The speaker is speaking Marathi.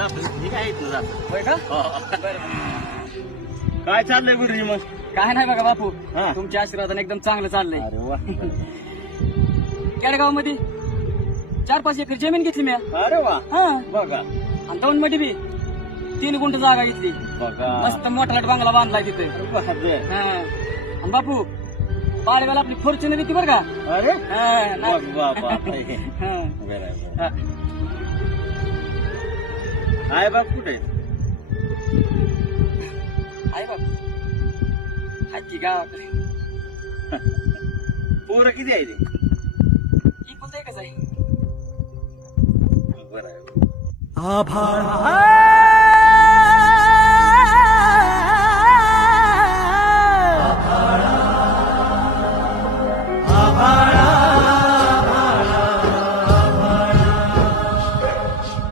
हे काय येत ना जात होय का काय चाललंय गुरुजी मग काय नाही बघा बापू हा. तुमच्या आशीर्वादाने एकदम चांगलं चाललंय अरे वा केडगाव मध्ये 4-5 एकर जमीन घेतली मी अरे वा हा बघा आणि दौंड मध्ये बी 3 गुंठ जागा घेतली बघा मस्त मोठा बंगला बांधलाय तिथे अरे हा आणि बापू पाडव्याला आपली फॉर्च्युनर येते बरं का हा, बघ बाबा हा. बरं हा. आहे बाप कुठे आहे बाप हाची गावाकडे पोरं किती आहे ते ही कोणतं एकच आहे बरं आहे आभाळ